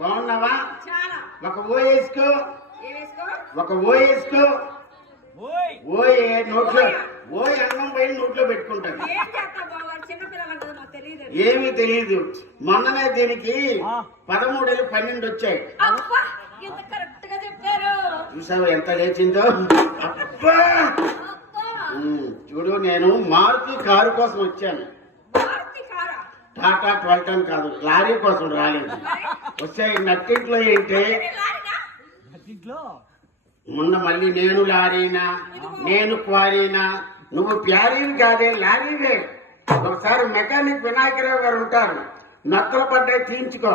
బాగున్నావా? చాలా. ఒక ఓ వేసుకో. ఒక ఓ వేసుకో. ఓయే నోట్లో ఓయ్ అన్నం పైన నోట్లో పెట్టుకుంటాను. ఏమీ తెలియదు. మొన్ననే దీనికి 13 12 వచ్చాయి. చూసావా ఎంత లేచిందో? అబ్బా చూడు, నేను మారుతి కారు కోసం వచ్చాను. టాటా 12 కాదు, లారీ కోసం రాలేదు. వచ్చాయి నట్టింట్లో ఏంటే మొన్న మళ్ళీ నేను లారీనా, నేను క్వారీనా, నువ్వు ప్యారీని కాదే లారీవే. ఒకసారి మెకానిక్ వినాయకరావు గారు ఉంటారు, నత్తలు పడ్డాయి తీయించుకో.